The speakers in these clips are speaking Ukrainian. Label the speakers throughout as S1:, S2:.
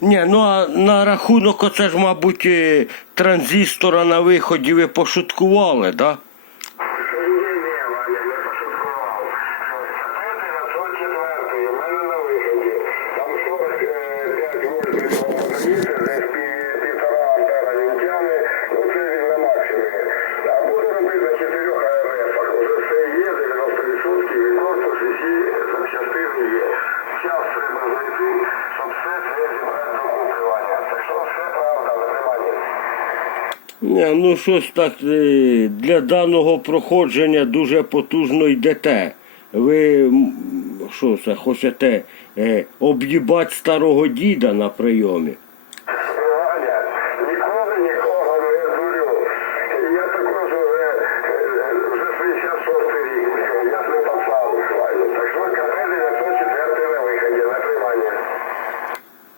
S1: Ні, ну а на рахунок оце ж, мабуть, е, транзистора на виході ви пошуткували, так? Да?
S2: Ні-ні, Ваня, не пошуткував. Це 904, у мене на виході. Там 45 вольт від місяця, десь пів- півтора ампера він тягне, ну це він на максимумі. А буду робити на 4 АРФ. Уже все є, 90% і корпус, і всі запчастини є. Час треба знайти, щоб все це зібрати до купи, Ваня. Так що все правда, витримання.
S1: Ні, ну щось так е, для даного проходження дуже потужно йдете. Ви що це, хочете е, об'їбати старого діда на прийомі?
S2: Ваня, ніколи нікого не дурю. Я також вже, е, вже 66 рік, я ж не пацан, Ваня. Так що КП 904 на виході, на тримання.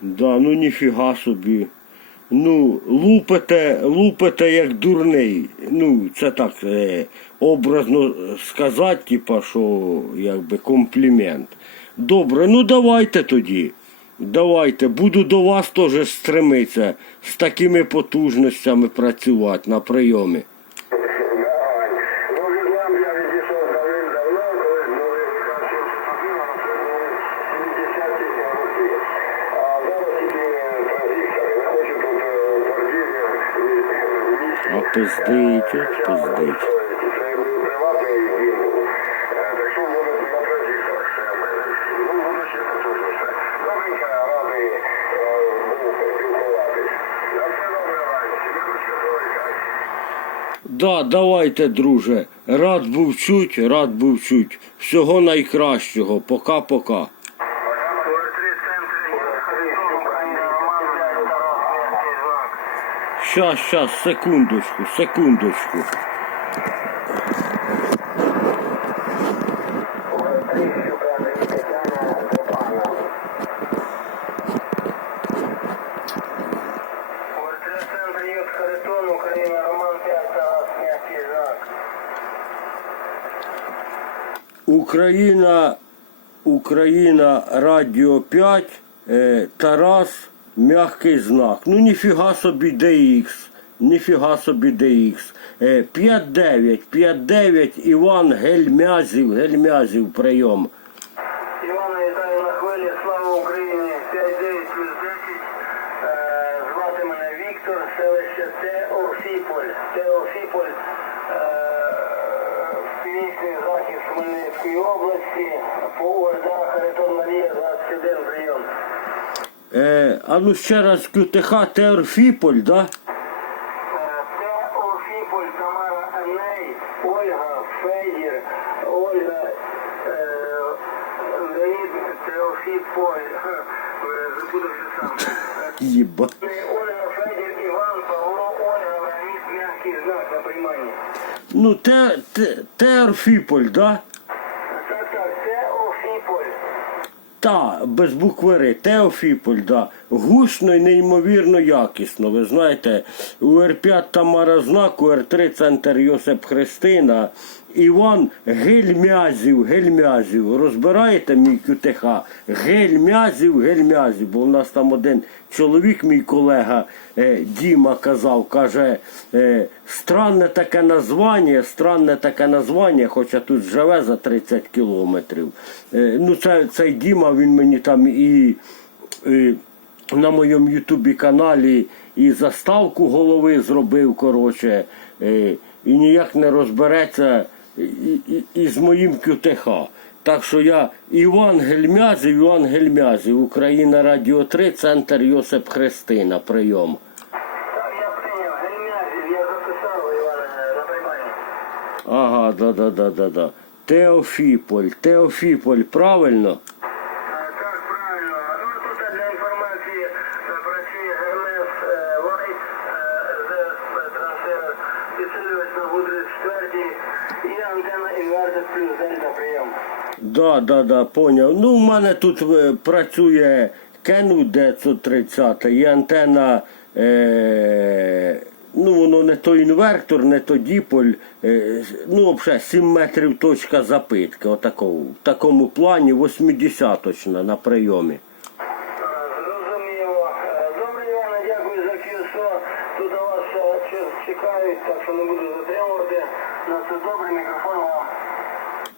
S1: Да, ну ніфіга собі. Ну, лупите, лупите як дурний. Ну, це так е, образно сказати, типа, що якби комплімент. Добре, ну давайте тоді. Давайте, буду до вас теж стремитися з такими потужностями працювати на прийомі.
S2: Давай. Ну, від ламп я відійшов давним-давно, коли були виконавчі інститутури, це були 70-ті роки. А зараз тільки транзистори. Не хочу тут е, в квартирі і в місті.
S1: А пиздить, от пиздить.
S2: Це мій приватний дім. Е, Так що буду на транзисторах ще. Ну, буду ще потужніше. Добренько, радий е, був поспілкуватись. На все добре, Вань. Себе чудовенько.
S1: Да, давайте, друже. Рад був чуть, рад був чуть. Всього найкращого. Пока-пока. Щас, щас, секундочку, секундочку.
S3: Центр Юг Харитон, Україна, Роман 5, Тарас, м'який знак.
S1: Україна, Україна Радіо 5, е, Тарас, м'який знак. Ну ніфіга собі DX, ніфіга собі DX. Е, 5-9, 5-9, Іван Гельмязів, Гельмязів прийом.
S3: Івана, вітаю на хвилі. Слава Україні. 5-9 плюс 10. Е, Звати мене Віктор, селище Теофіполь. Теофіполь. Е, Північний захід Хмельницької області. По ОРДА Харитон Марія 21 прийом.
S1: Е, а ну ще раз КТХ Теорфіполь, да?
S3: Теофіполь, Тамара Аней, Ольга Федір, Ольга е, Леонід Теофіполь. Е, Забудувся сам.
S1: Єба.
S3: Е, Ольга Федір, Іван, Павло, Ольга, Леонід, м'який знак на прийманні.
S1: Ну, те, те, Теорфіполь, да?
S3: Так, так, Теофіполь.
S1: Та, без букви Р, Теофіполь, да. Гучно і неймовірно якісно. Ви знаєте, у Р5 Тамара Знак, у Р3 центр Йосип Христина, Іван Гельмязів, Гельмязів. Розбираєте мій КТХ? Гельмязів, Гельмязів. Бо у нас там один чоловік, мій колега е, Діма казав, каже, е, странне таке названня, странне таке названня, хоча тут живе за 30 кілометрів. Е, ну, це, цей Діма, він мені там і, і на моєму ютубі каналі і заставку голови зробив, коротше, і ніяк не розбереться і, і, з моїм КТХ. Так що я Іван Гельмязів, Іван Гельмязів, Україна Радіо 3, центр Йосип Христина, прийом. Ага, да, да, да, да, да. Теофіполь, Теофіполь, правильно? Да, да, да, поняв. Ну, в мене тут е, працює Кену 930 і антена, е, ну воно не то інвертор, не то діполь, е, ну взагалі 7 метрів точка запитки. Отакого. В такому плані 80-точна на прийомі. Зрозуміло.
S3: Е, Добрий Іване, дякую за кільцо. Тут у вас е,
S4: чекають, так що не буду затримувати. На це добре, мікрофон вам.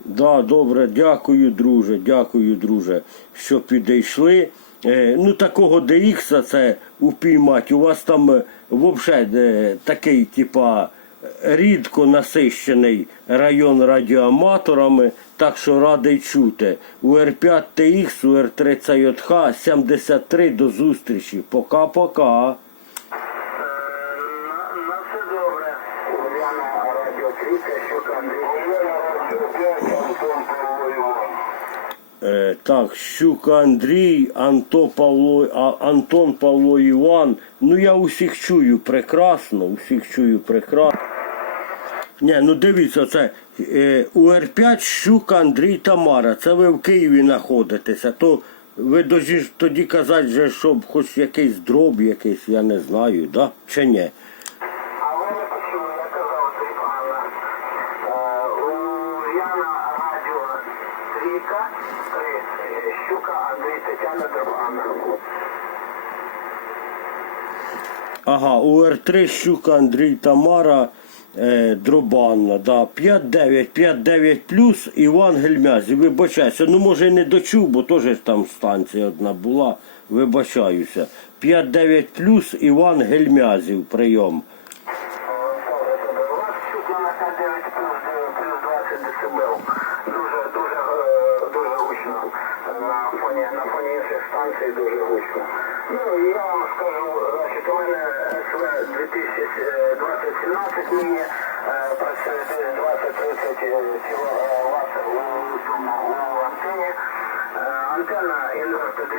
S1: Да, добре, дякую, друже, дякую, друже, що підійшли. Е, ну, такого DX це упіймати. У вас там е, вообще е, такий, типа, рідко насищений район радіоаматорами, так що радий чути. У Р5TX, у Р30Х 73 до зустрічі. Пока-пока.
S4: Е, На, на все добре.
S5: Ульяна радіо Трійка, що там Ульяна радіо 5, Антон Павло Іван.
S1: Е, так, Щука Андрій, Анто Павло, Антон Павло Іван. Ну я усіх чую прекрасно, усіх чую прекрасно. Ні, ну дивіться, це е, УР5 Щука Андрій Тамара. Це ви в Києві знаходитеся. То ви должі тоді казати, щоб хоч якийсь дроб якийсь, я не знаю, да? Чи ні?
S4: А ви не почули, я казав тобі погано. Е, Ульяна радіо Трійка, три, е, Щука, Андрій, Тетяна, Дробана.
S1: Ага, УР3 Щука Андрій Тамара е, Дробанна. Да. 5-9, 5-9 плюс Іван Гельмязів. Вибачаюся. Ну може не дочув, бо теж там станція одна була. Вибачаюся. 5-9 плюс Іван Гельмязів. Прийом.
S4: У вас чутно на 59 плюс, е, плюс 20 децибел. Дуже, дуже, е, дуже гучно. На фоні, на фоні інших станцій дуже гучно. Ну, я вам скажу, значить, у мене СВ 2017 мені е, працює десь 20-30 кВт у цьому у антені. Е, Антенна інвертор 2,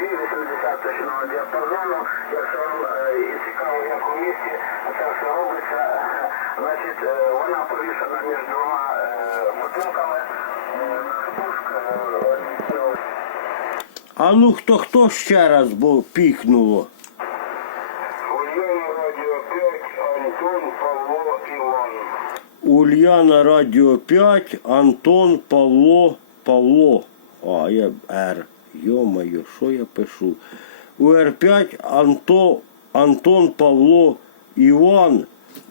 S4: 80 точного діапазону. Якщо вам е, цікаво, як у місті це все робиться, значить е, вона повішена між двома е, будинками на ну,
S1: А ну хто хто ще раз, бо пікнуло.
S5: Ульяна радіо 5, Антон Павло Іван.
S1: Ульяна Радіо 5, Антон Павло Павло. А, я Р. Йо-моє, що я пишу? УР5 Анто, Антон Павло Іван.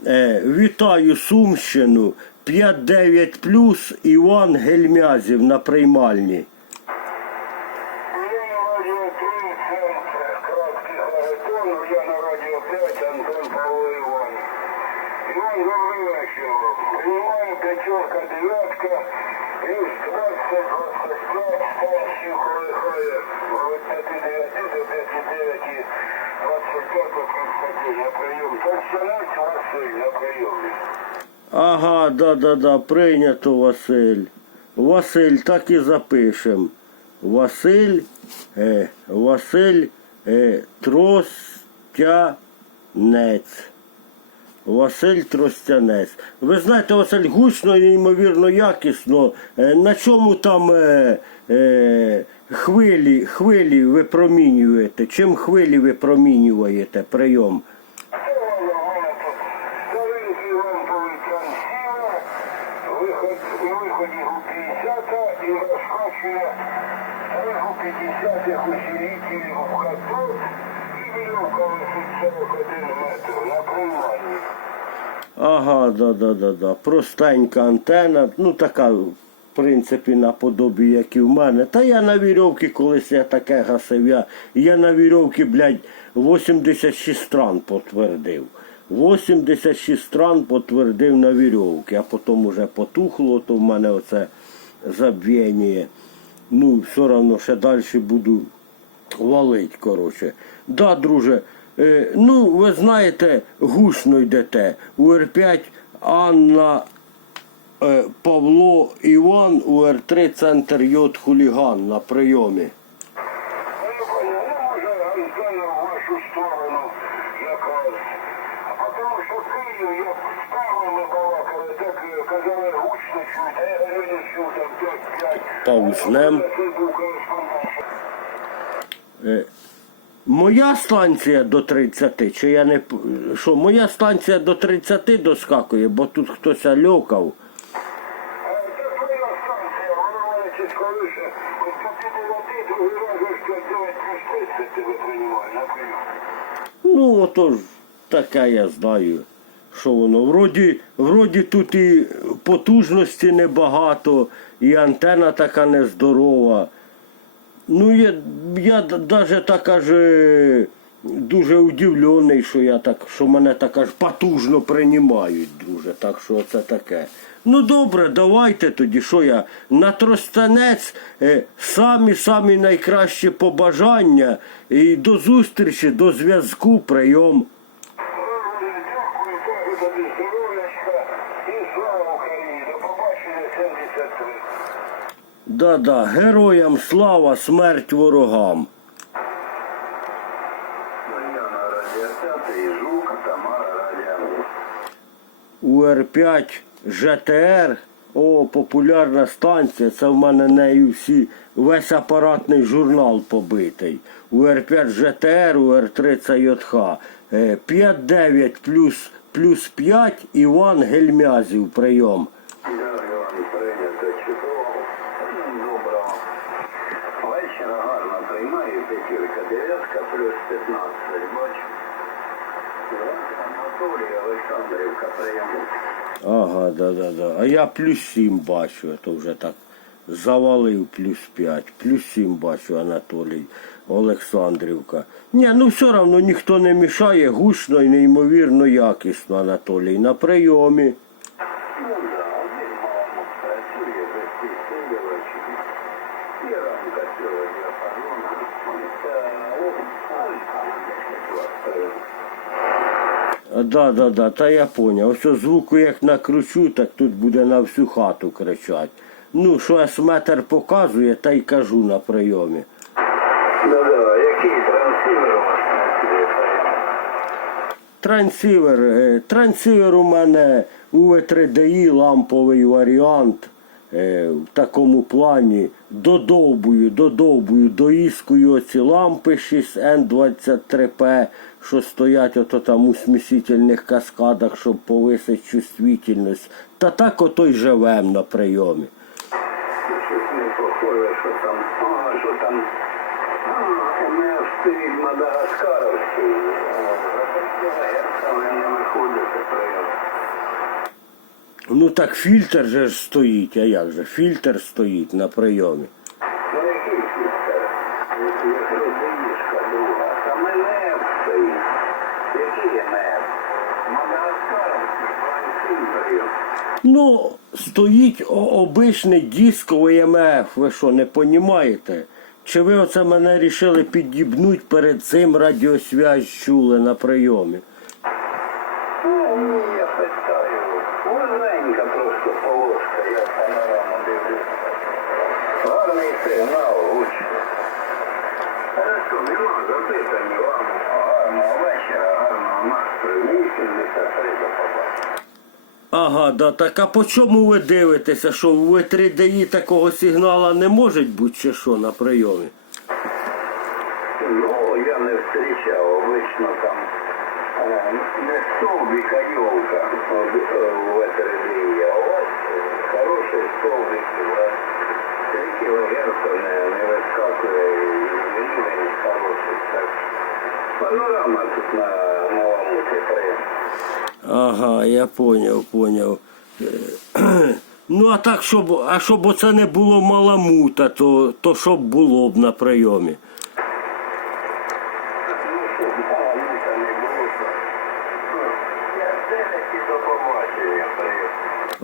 S1: Е, вітаю Сумщину. 5-9 плюс Іван Гельмязів на приймальні.
S5: Ульяна радіо 3, центр, краткий гаритон, Ульяна радіо 5, Антон Павло Іван. Іван, добрий вечір. Приймаємо п'ятерка, дев'ятка, плюс 20, 25, станцію колихає від 5,9 до 5,9, 25 до 30 на прийом. Толщанець Василь на прийомі.
S1: Ага, да-да-да, прийнято Василь. Василь, так і запишем. Василь, е, Василь е, Тростянець. Василь Тростянець. Ви знаєте, Василь гучно і неймовірно якісно. Е, на чому там е, е, хвилі, хвилі ви промінюєте? Чим хвилі ви промінюєте? Прийом?
S5: Сьогодні в мене тут старенький ламповий трансівер, виход, у виході гу 50 і розкачує 50 як усилитель в катод і вірьовка висить 41 метр на прийманні.
S1: Ага, да, да, да, да. Простенька антена, ну така, в принципі, наподобі, як і в мене. Та я на вірьовці колись я таке гасив. Я, я на вірьовці, блядь, 86 стран потвердив. 86 стран потвердив на вірьовці, а потім уже потухло, то в мене оце забвєння. Ну, все одно ще далі буду валить, коротше. Да, друже, е, ну, ви знаєте, гучно йдете. УР5 Анна е, Павло Іван, УР3 центр Йод Хуліган на прийомі.
S5: Я понял, може, антенна в вашу сторону якась. А тому що в Києві, як з Павлами балакали, так е, казали гучно чуть, а я говорю, не чув там 5-5.
S1: Паузнем. Е, Моя станція до 30, чи я не що, моя станція до 30 доскакує, бо тут хтось альокав.
S5: А Це твоя станція, вона в мене чуть колише. От 5 другий раз аж 5 плюс 30 тебе приймає, на прийом.
S1: Ну, ото ж таке я знаю. що воно? Вроді, вроді тут і потужності небагато, і антена така нездорова. Ну, я, я навіть так аж е, дуже удивлений, що я так, що мене так аж потужно приймають, друже. Так що це таке. Ну добре, давайте тоді, що я на тростянець е, самі самі найкращі побажання і до зустрічі, до зв'язку, прийом.
S5: Дякую, кажу тобі здоров'ячка і слава Україні. До побачення 73.
S1: Да-да, героям слава, смерть ворогам.
S5: Яна радіація, і Жук, Тамара Радіа.
S1: УР5 ЖТР. О, популярна станція. Це в мене нею всі, весь апаратний журнал побитий. УР5 ЖТР, УР3 це. Е, 5-9 плюс, плюс 5 Іван Гельмязів. Прийом.
S5: Дякую вам прийнято чудово. Доброго. Вечора гарно приймаю п'ятірка, дев'ятка плюс 15, бачу. Анатолій Олександрівка прийому.
S1: Ага, да-да-да. А я плюс 7 бачу, то вже так завалив плюс 5. Плюс 7 бачу Анатолій Олександрівка. Ні, ну все одно ніхто не мішає, гучно і неймовірно якісно, Анатолій. На прийомі.
S5: Ну да, один мало працює без підсилювачів. І рамка цього діапазону. Та ось там 10 ватт прийом.
S1: А, Да, да, да, та я поняв. Ось звуку як накручу, так тут буде на всю хату кричать. Ну, що метр показує, та й кажу на прийомі.
S5: Ну да, який трансивер у вас
S1: Трансивер. е, Трансівер у мене УВ3DI ламповий варіант. Е, В такому плані додовбую, додовбую, доіскую оці лампи 6N23P, що стоять ото там у смісительних каскадах, щоб повисити чувствительність. Та так ото й живем на прийомі.
S5: Мадагаскаровський. Але не виходить прийом.
S1: Ну так фільтр же ж стоїть, а як же? Фільтр стоїть на прийомі.
S5: Ну який фільтр? Стоїть. Який МФ? Мадагаскаровський, Францин прийом.
S1: Ну, стоїть обичний дисковий МФ, ви що, не понімаєте? Чи ви оце мене рішили підібнуть перед цим радіосвязь чули на прийомі? Ага, да, так а по чому ви дивитеся, що в 3DI такого сигнала не може бути, чи що на прийомі?
S5: Ну, я не встречал, обычно там э, не столбик, а елка в ВТРДИ, а у вас хороший столбик, да, 3 килогерца не, не выскакивая, и рівень хороший, так. Панорама тут на новому прием.
S1: Ага, я поняв, поняв. Е, Ну, а так, щоб, а щоб оце не було маламута, то, то щоб було б на прийомі.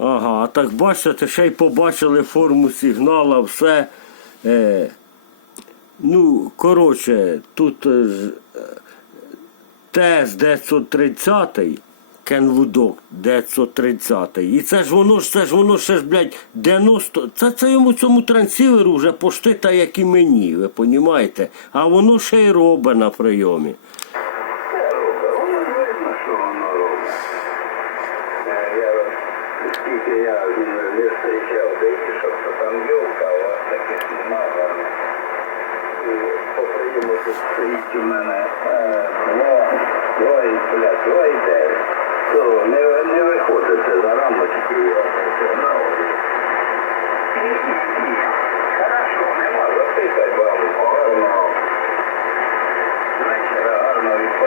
S1: Ага, так бачите, ще й побачили форму сигнала, все. Е, ну, коротше, тут е, е, ТС 930, Кенвудок 930. І це ж воно ж, це ж воно ще ж, блядь, 90. Це, це йому цьому трансіверу вже пошти та як і мені, ви понімаєте? А воно ще й робе на прийомі.
S5: Це робить. Воно ж видно, що воно робить. Е, Я скільки я не зустрічав деяких, то там йолка, а у вас таких нема гарних. І По прийому тут стоїть у мене е, два, два і, блядь, два і дев'ять. То не, не виходите за рамочки сигналу. І, і, і. Хорошо, нема, запитай вам гарного. Вечора гарного відпочинку. 83 до побачення.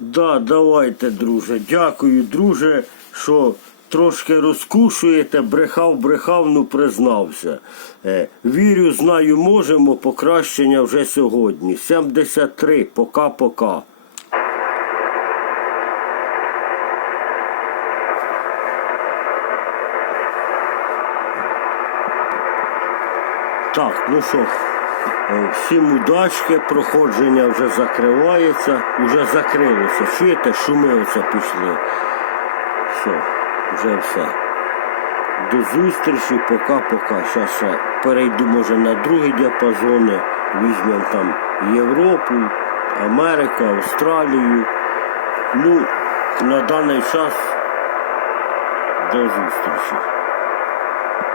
S1: Да, давайте, друже. Дякую, друже, що трошки розкушуєте, брехав, брехав, ну признався. Е, вірю, знаю, можемо, покращення вже сьогодні. 73, пока-пока. Так, ну що, е, всім удачки, проходження вже закривається, вже закрилося. Чуєте, шуми оце пішли. Все, вже все. До зустрічі, пока-пока. Зараз ще перейду, може, на другі діапазони. Візьмемо там Європу, Америку, Австралію. Ну, на даний час до зустрічі.